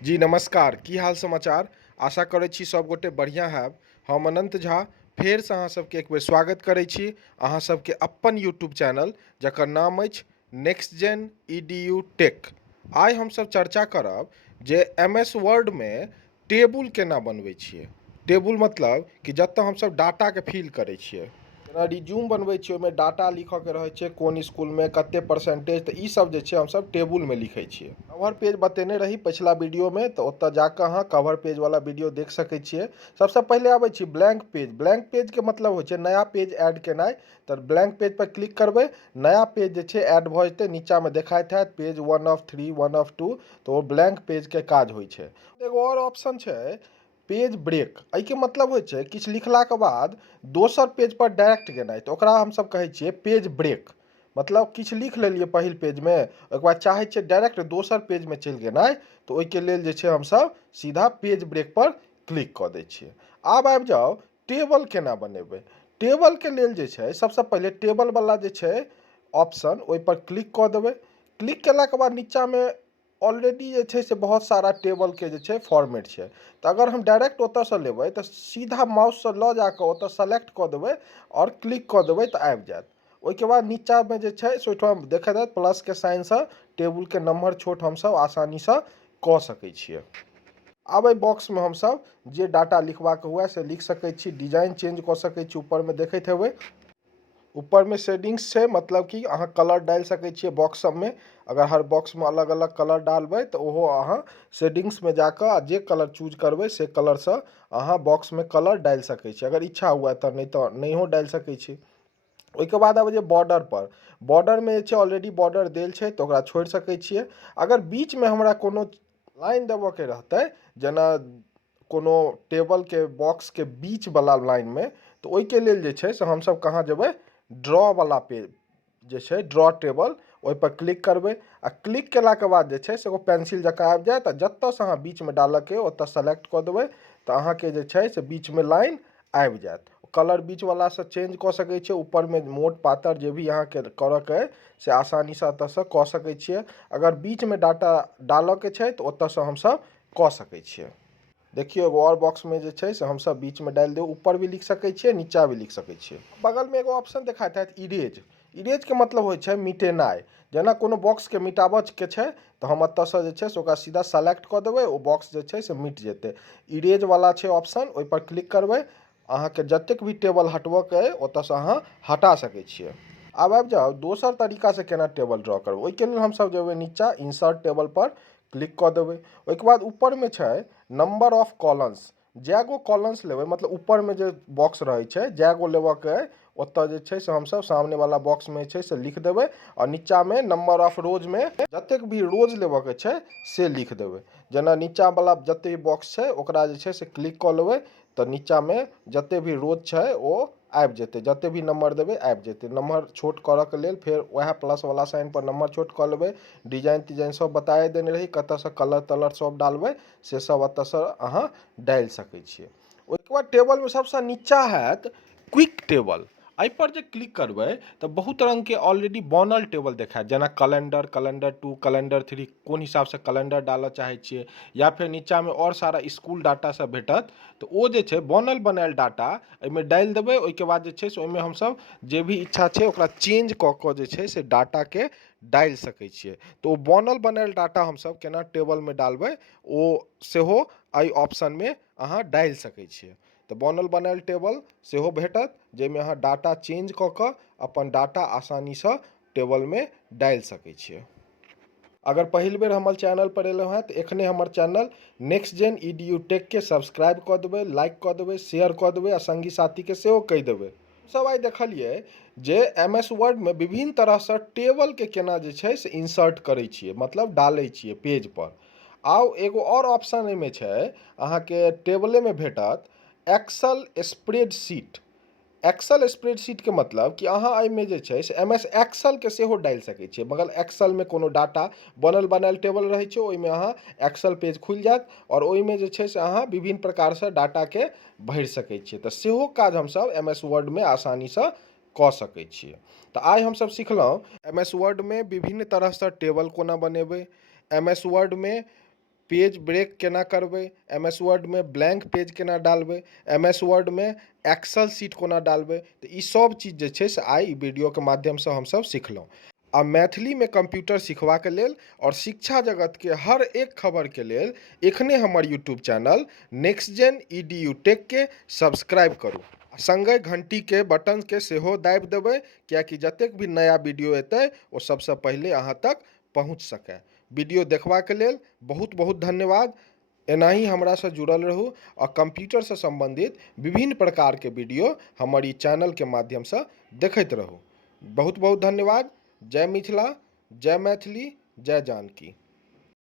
जी नमस्कार, की हाल समाचार। आशा करै छी सब गोटे बढ़िआँ हैब। हम अनंत झा फेरसँ अहाँ सबके एक बेर स्वागत करै छी अहाँ सबके अपन यूट्यूब चैनल जकर नाम अछि नेक्स्ट जेन EDU टेक। आइ हमसब चर्चा करब जे MS वर्डमे टेबुल केना बनबै छियै। टेबुल मतलब कि जतऽ हमसब डाटाके फिल करै छियै, जेना रिज्यूम बनबै छियै ओहिमे डाटा लिखऽके रहै छै, कोन इसकुलमे कतेक परसेंटेज, तऽ ईसब जे छै हमसब टेबुलमे लिखै छियै। कवर पेज बतेने रही पिछला वीडियोमे, तऽ ओतऽ जाकऽ अहाँ कवर पेजवला वीडियो देख सकै छियै। सबसँ पहिले आबै छी ब्लैंक पेज। ब्लैंक पेजके मतलब होइ छै नया पेज ऐड केनाइ। तऽ ब्लैंक पेज पर क्लिक करबै, नया पेज जे छै ऐड भऽ जेतै, नीचाँमे देखाइत हैत पेज 1 of 3 1 of 2, तऽ ओ ब्लैंक पेजके काज होइ छै। एगो आओर ऑप्शन छै पेज ब्रेक। एहिके मतलब होइ छै किछु लिखलाके बाद दोसर पेज पर डायरेक्ट गेनाइ, तऽ ओकरा हमसब कहै छियै पेज ब्रेक। मतलब किछु लिख लेलियै पहिल पेजमे, ओहिके बाद चाहै छियै डायरेक्ट दोसर पेजमे चलि गेनाइ, तऽ ओहिके लेल जे छै हमसब सीधा पेज ब्रेक पर क्लिक कऽ दै छियै। आब आबि जाउ टेबल केना बनेबै। टेबलके लेल जे छै सबसँ पहिले टेबलवला जे छै ऑप्शन, ओहिपर क्लिक कऽ देबै। क्लिक केलाके बाद नीचाँमे ऑलरेडी जे छै से बहुत सारा टेबलके जे छै फॉर्मेट छै। तऽ अगर हम डायरेक्ट ओतऽसँ लेबै तऽ सीधा माउससँ लऽ जाकऽ ओतऽ सेलेक्ट कऽ देबै आओर क्लिक कऽ देबै तऽ आबि जायत। ओहिके बाद नीचाँमे जे छै से ओहिठाम देखैत हैत प्लसके साइनसँ टेबुलके नम्बर छोट हमसब आसानीसँ कऽ सकै छियै। आब एहि बॉक्समे हमसब जे डाटा लिखबाक हुए से लिख सकै छी, डिजाइन चेंज कऽ सकै छी। ऊपरमे देखैत हेबै ऊपरमे शेडिंग्स छै, मतलब कि अहाँ कलर डालि सकै छियै बॉक्स सबमे। अगर हर बॉक्समे अलग अलग कलर डालबै तऽ ओहो अहाँ शेडिंग्समे जाकऽ जे कलर चूज करबै से कलरसँ अहाँ बॉक्समे कलर डालि सकै छी, अगर इच्छा हुए तऽ, नहि तऽ नहियो डालि सकै छी। ओहिके बाद आबै छै बॉर्डर पर। बॉर्डरमे जे छै ऑलरेडी बॉर्डर देल छै तऽ ओकरा छोड़ि सकै छियै। अगर बीचमे हमरा कोनो लाइन देबऽके रहतै, जेना कोनो टेबलके बॉक्सके बीचवला लाइनमे, तऽ ओहिके लेल जे छै से हमसब कहाँ जेबै, ड्रॉवला पेज जे छै ड्रॉ टेबल, ओहिपर क्लिक करबै। आ क्लिक केलाके बाद जे छै से एगो पेंसिल जकाँ आबि जायत, आ जतऽसँ अहाँ बीचमे डालऽके ओतऽ सेलेक्ट कऽ देबै तऽ अहाँके जे छै से बीचमे लाइन आबि जायत। कलर बीचवलासँ चेंज कऽ सकै छियै, ऊपरमे मोट पातर जे भी अहाँके करऽके अइ से आसानीसँ एतऽसँ कऽ सकै छियै। अगर बीचमे डाटा डालऽके छै तऽ ओतऽसँ हमसब कऽ सकै छियै। देखियौ एगो और बॉक्समे जे छै से हमसब बीचमे डालि देबै, ऊपर भी लिख सकै छियै नीचाँ भी लिख सकै छियै। बगलमे एगो ऑप्शन देखाइत हैत इरेज। इरेजके मतलब होइ छै मिटेनाइ। जेना कोनो बॉक्सके मिटाबऽके छै तऽ हम एतऽसँ जे छै से ओकरा सीधा सेलेक्ट कऽ देबै, ओ बॉक्स जे छै से मिट जेतै। इरेजवला छै ऑप्शन, ओहिपर क्लिक करबै। अहाँके जतेक भी टेबल हटबऽके अइ ओतऽसँ अहाँ हटा सकै छियै। आब आबि जाउ दोसर तरीकासँ केना टेबल ड्रॉ करबै। ओहिके लेल हमसब जेबै नीचाँ इंसर्ट टेबल पर क्लिक कऽ देबै। ओहिके बाद ऊपरमे छै नंबर ऑफ कॉलम्स। जै गो कॉलम्स लेबै, मतलब ऊपरमे जे बॉक्स रहै छै जै गो लेबऽके अइ ओतऽ जे छै से हमसब सामनेवला बॉक्समे जे छै से लिख देबै, आओर नीचाँमे नंबर ऑफ रोजमे जतेक भी रोज लेबऽके छै से लिख देबै। जेना नीचाँवला जतेक भी बॉक्स छै ओकरा जे छै से क्लिक कऽ लेबै, तऽ नीचाँमे जतेक भी रोज छै ओ आबि जेतै, जतेक भी नंबर देबै आबि जेतै। नंबर छोट करऽके लेल फेर वएह प्लसवला साइनपर नंबर छोट कऽ लेबै। डिजाइन तिजाइन सब बताए देने रही, कतऽसँ कलर तलर सब डालबै से सब एतऽसँ अहाँ डालि सकै छियै। ओहिके बाद टेबलमे सबसँ नीचाँ हैत क्विक टेबल। एहिपर जे क्लिक करबै तऽ बहुत रङ्गके ऑलरेडी बनल टेबल देखायत, जेना कैलेंडर, कैलेंडर 2, कैलेंडर 3, कोन हिसाबसँ कैलेंडर डालऽ चाहै छियै, या फिर नीचाँमे आओर सारा इसकुल डाटा सब भेटत। तऽ ओ जे छै बनल बनायल डाटा एहिमे डालि देबै। ओहिके बाद जे छै से ओहिमे हमसब जे भी इच्छा छै ओकरा चेंज कऽ कऽ जे छै से डाटाके डालि सकै छियै। तऽ ओ बनल बनायल डाटा हमसब केना टेबलमे डालबै ओ सेहो एहि ऑप्शनमे अहाँ डालि सकै छियै। तऽ बनल बनायल टेबल सेहो भेटत, जाहिमे अहाँ डाटा चेंज कऽ कऽ अपन डाटा आसानीसँ टेबलमे डालि सकै छियै। अगर पहिल बेर हमर चैनल पर एलहुँ हैं तऽ एखने हमर चैनल नेक्स्ट जेन EDU टेकके सब्सक्राइब कऽ देबै, लाइक कऽ देबै, शेयर कऽ देबै, आ सङ्गी साथीके सेहो कहि देबै। सब आइ देखलियै जे MS वर्डमे विभिन्न तरहसँ टेबलके केना जे छै से इंसर्ट करै छियै, मतलब डालै छियै पेजपर। आउ एगो और ऑप्शन एहिमे छै अहाँके टेबलेमे भेटत, एक्सेल स्प्रेडशीट। एक्सेल स्प्रेडशीटके मतलब कि अहाँ एहिमे जे छै से MS एक्सेलके सेहो डालि सकै छियै। मगर एक्सेलमे कोनो डाटा बनल बनायल टेबल रहै छै, ओहिमे अहाँ एक्सेल पेज खुलि जायत आओर ओहिमे जे छै से अहाँ विभिन्न प्रकारसँ डाटाके भरि सकै छियै। तऽ सेहो काज हमसब MS वर्डमे आसानीसँ कऽ सकै छियै। तऽ आइ हमसब सिखलहुँ MS वर्डमे विभिन्न तरहसँ टेबल कोना बनेबै, MS वर्डमे पेज ब्रेक केना करबै, एम एस वर्ड में ब्लैंक पेज केना डालबै, एम एस वर्ड में एक्सेल सीट कोना डालबै, तऽ ई सब चीज जे छै से आइ ई वीडियोके माध्यमसँ हमसब सिखलहुँ। आ मैथिली में कंप्यूटर सिखबाक लेल और शिक्षा जगत के हर एक खबर के लेल एखने हमर YouTube channel next gen EDU tech के सब्सक्राइब करू। संगे घंटी के बटन के सेहो दाबि देबै, कियाकि जतेक भी नया वीडियो एतै ओ सबसे पहले अहाँ तक पहुँच सकै। वीडियो देखबाक लेल बहुत बहुत धन्यवाद। एनाही हमरा से जुड़ल रहू और कंप्यूटर से संबंधित विभिन्न प्रकार के वीडियो हमर ई चैनल के माध्यम से देखैत रहू। बहुत बहुत धन्यवाद। जय मिथिला, जय मैथिली, जय जानकी।